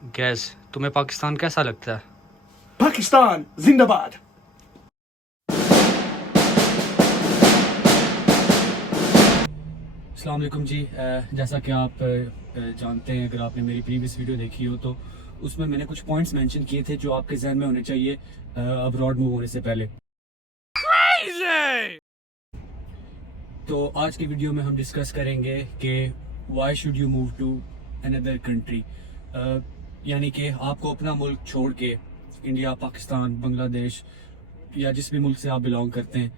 Gas तुम्हें पाकिस्तान कैसा लगता है? पाकिस्तान जिंदाबाद। अस्सलाम वालेकुम जी। जैसा कि आप जानते हैं, अगर आपने मेरी प्रीवियस वीडियो देखी हो तो उसमें मैंने कुछ पॉइंट्स मेंशन किए थे जो आपके जहन में होने चाहिए अब्रॉड मूव होने से पहले। तो आज की वीडियो में हम डिस्कस करेंगे कि why should you move to another country, यानी कि आपको अपना मुल्क छोड़ के इंडिया, पाकिस्तान, बांग्लादेश या जिस भी मुल्क से आप बिलोंग करते हैं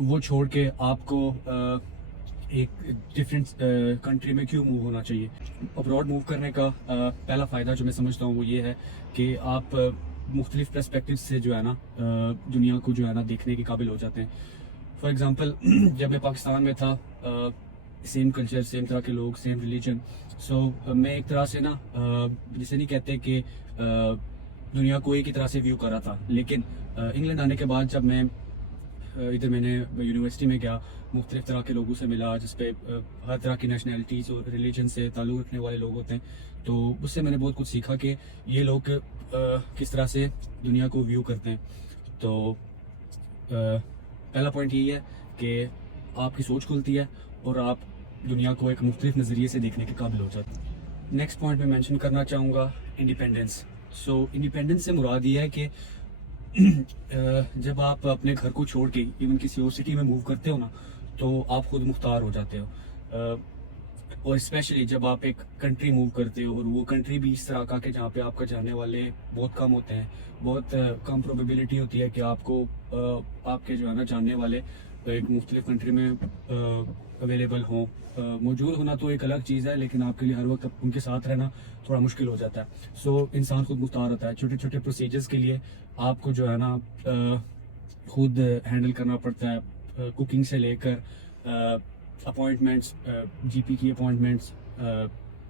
वो छोड़ के आपको एक डिफरेंट कंट्री में क्यों मूव होना चाहिए। अब्रॉड मूव करने का पहला फ़ायदा जो मैं समझता हूँ वो ये है कि आप मुख्तलिफ पर्सपेक्टिव से जो है ना दुनिया को जो है ना देखने के काबिल हो जाते हैं। फॉर एग्ज़ाम्पल जब मैं पाकिस्तान में था, सेम कल्चर, सेम तरह के लोग, सेम रिलीजन, सो मैं एक तरह से ना जिसे नहीं कहते कि दुनिया को एक ही तरह से व्यू कर रहा था। लेकिन इंग्लैंड आने के बाद जब मैं इधर मैंने यूनिवर्सिटी में गया, मुख्तलिफ तरह के लोगों से मिला जिसपे हर तरह की नेशनैलिटीज़ और रिलीजन से ताल्लुक़ रखने वाले लोग होते हैं, तो उससे मैंने बहुत कुछ सीखा कि ये लोग किस तरह से दुनिया को व्यू करते हैं। तो पहला पॉइंट यही है कि आपकी सोच खुलती है और आप दुनिया को एक मुख्तलिफ नज़रिए से देखने के काबिल हो जाते हैं। नेक्स्ट पॉइंट मैं मेंशन करना चाहूँगा इंडिपेंडेंस। सो इंडिपेंडेंस से मुराद ये है कि जब आप अपने घर को छोड़ के इवन किसी और सिटी में मूव करते हो ना, तो आप खुद मुख्तार हो जाते हो। और स्पेशली जब आप एक कंट्री मूव करते हो और वो कंट्री भी इस तरह का कि जहाँ पे आपका जानने वाले बहुत कम होते हैं, बहुत कम प्रोबेबिलिटी होती है कि आपको आपके जो है ना जानने वाले एक मुख्तलिफ कंट्री में अवेलेबल हों। मौजूद होना तो एक अलग चीज़ है, लेकिन आपके लिए हर वक्त उनके साथ रहना थोड़ा मुश्किल हो जाता है। सो इंसान खुद मुख्तार होता है। छोटे छोटे प्रोसीजर्स के लिए आपको जो है ना खुद हैंडल करना पड़ता है, कुकिंग से लेकर अपॉइंटमेंट्स, जीपी की अपॉइंटमेंट्स,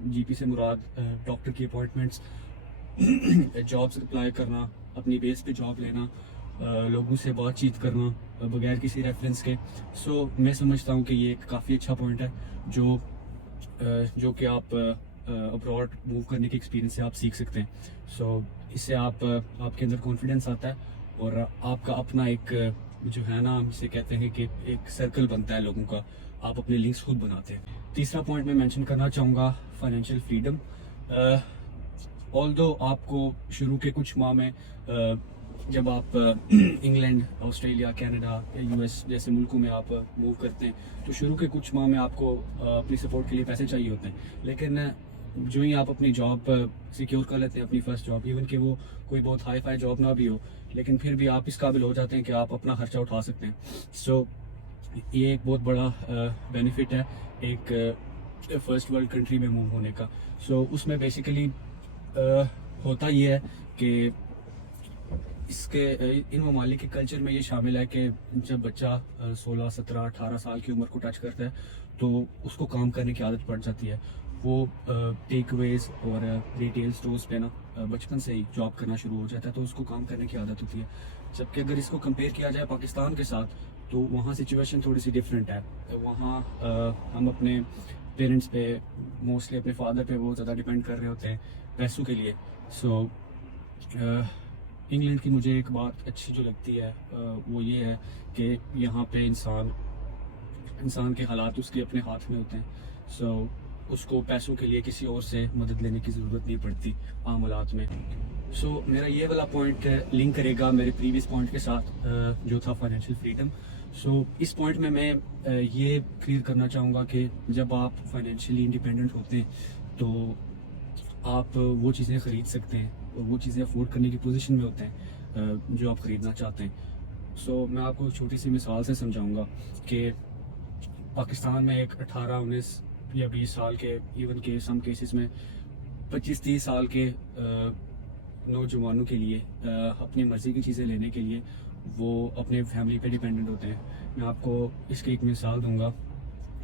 जीपी से मुराद डॉक्टर की अपॉइंटमेंट्स, जॉब्स अप्लाई करना, अपनी बेस पे जॉब लेना, लोगों से बातचीत करना बगैर किसी रेफरेंस के। सो मैं समझता हूँ कि ये एक काफ़ी अच्छा पॉइंट है जो कि आप अब्रॉड मूव करने के एक्सपीरियंस से आप सीख सकते हैं। सो इससे आपके अंदर कॉन्फिडेंस आता है और आपका अपना एक जो है ना, हम इसे कहते हैं कि एक सर्कल बनता है लोगों का, आप अपने लिंक्स खुद बनाते हैं। तीसरा पॉइंट मैं मेंशन करना चाहूँगा फाइनेंशियल फ्रीडम। ऑल्दो आपको शुरू के कुछ माह में जब आप इंग्लैंड, ऑस्ट्रेलिया, कनाडा या यूएस जैसे मुल्कों में आप मूव करते हैं, तो शुरू के कुछ माह में आपको अपनी सपोर्ट के लिए पैसे चाहिए होते हैं। लेकिन जो ही आप अपनी जॉब सिक्योर कर लेते हैं, अपनी फर्स्ट जॉब, इवन कि वो कोई बहुत हाई फाई जॉब ना भी हो, लेकिन फिर भी आप इस काबिल हो जाते हैं कि आप अपना खर्चा उठा सकते हैं। सो ये एक बहुत बड़ा बेनिफिट है एक फर्स्ट वर्ल्ड कंट्री में मूव होने का। सो उसमें बेसिकली होता ये है कि इसके इन ममालिक के कल्चर में ये शामिल है कि जब बच्चा 16, 17, 18 साल की उम्र को टच करता है तो उसको काम करने की आदत पड़ जाती है। वो टेक अवेज और रिटेल स्टोर्स पे ना बचपन से ही जॉब करना शुरू हो जाता है, तो उसको काम करने की आदत होती है। जबकि अगर इसको कंपेयर किया जाए पाकिस्तान के साथ, तो वहाँ सिचुएशन थोड़ी सी डिफरेंट है। वहाँ हम अपने पेरेंट्स पे, मोस्टली अपने फादर पे बहुत ज़्यादा डिपेंड कर रहे होते हैं पैसों के लिए। सो इंग्लैंड की मुझे एक बात अच्छी जो लगती है वो ये है कि यहाँ पे इंसान के हालात उसके अपने हाथ में होते हैं। सो उसको पैसों के लिए किसी और से मदद लेने की ज़रूरत नहीं पड़ती मामलात में। सो मेरा ये वाला पॉइंट लिंक करेगा मेरे प्रीवियस पॉइंट के साथ जो था फाइनेंशियल फ्रीडम। सो इस पॉइंट में मैं ये क्लियर करना चाहूँगा कि जब आप फाइनेंशियली इंडिपेंडेंट होते हैं तो आप वो चीज़ें ख़रीद सकते हैं और वो चीज़ें अफोर्ड करने की पोजीशन में होते हैं जो आप ख़रीदना चाहते हैं। सो मैं आपको एक छोटी सी मिसाल से समझाऊंगा कि पाकिस्तान में एक 18, 19 या 20 साल के, इवन के सम केसेस में 25, 30 साल के नौजवानों के लिए अपनी मर्ज़ी की चीज़ें लेने के लिए वो अपने फैमिली पे डिपेंडेंट होते हैं। मैं आपको इसकी एक मिसाल दूंगा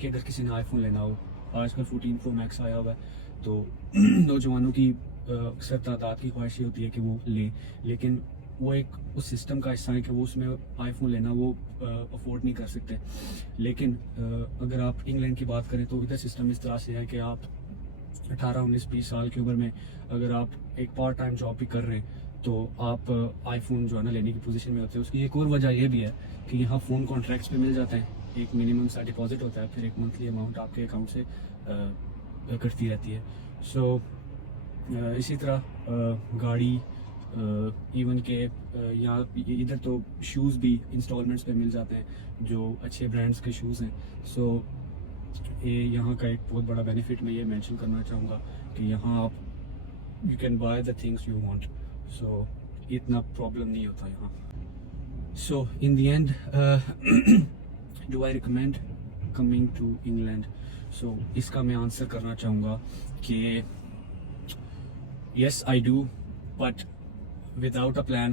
कि अगर किसी ने आईफोन लेना हो, आजकल 14 प्रो मैक्स आया हुआ है, तो नौजवानों की अक्सर तादाद की ख्वाहिश ये होती है कि वो लें, लेकिन वो एक उस सिस्टम का हिस्सा है कि वो उसमें आईफोन लेना वो अफोर्ड नहीं कर सकते। लेकिन अगर आप इंग्लैंड की बात करें तो इधर सिस्टम इस तरह से है कि आप 18-19-20 سال کی عمر میں اگر آپ ایک پارٹ ٹائم جاب بھی کر رہے ہیں تو آپ آئی فون جو ہے نا لینے کی پوزیشن میں ہوتے ہیں. اس کی ایک اور وجہ یہ بھی ہے کہ یہاں فون کانٹریکٹس پہ مل جاتے ہیں, ایک منیمم سا ڈپازٹ ہوتا ہے, پھر ایک منتھلی اماؤنٹ آپ کے اکاؤنٹ سے کرتی رہتی ہے. سو اسی طرح گاڑی ایون کہ یہاں ادھر تو شوز بھی انسٹالمنٹس پہ مل جاتے ہیں جو اچھے برانڈس کے شوز ہیں. سو یہ یہاں کا ایک بہت بڑا بینیفٹ میں یہ مینشن کرنا چاہوں گا کہ یہاں آپ you can buy the things you want. So اتنا پرابلم نہیں ہوتا یہاں. So in the end do I recommend coming to England? So اس کا میں آنسر کرنا چاہوں گا کہ yes I do, but without a plan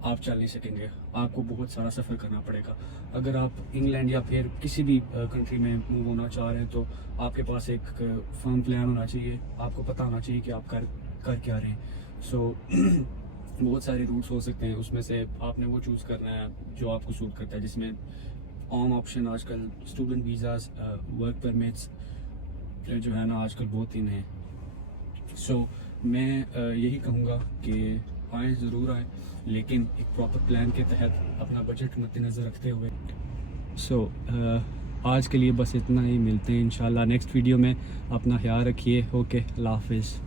آپ چل نہیں سکیں گے. آپ کو بہت سارا سفر کرنا پڑے گا. اگر آپ انگلینڈ یا پھر کسی بھی کنٹری میں موو ہونا چاہ رہے ہیں تو آپ کے پاس ایک فرم پلان ہونا چاہیے. آپ کو پتہ ہونا چاہیے کہ آپ کر کیا رہے ہیں. سو بہت سارے روٹس ہو سکتے ہیں, اس میں سے آپ نے وہ چوز کرنا ہے جو آپ کو سوٹ کرتا ہے, جس میں عام آپشن آج کل اسٹوڈنٹ ویزاز, ورک پرمٹس جو ہے نا آج کل بہت ہی ہیں. سو میں یہی کہوں گا کہ آئیں, ضرور آئیں, لیکن ایک پراپر پلان کے تحت اپنا بجٹ مد نظر رکھتے ہوئے. سو آج کے لیے بس اتنا ہی. ملتے ہیں انشاءاللہ نیکسٹ ویڈیو میں. اپنا خیال رکھیے. اوکے, اللہ حافظ.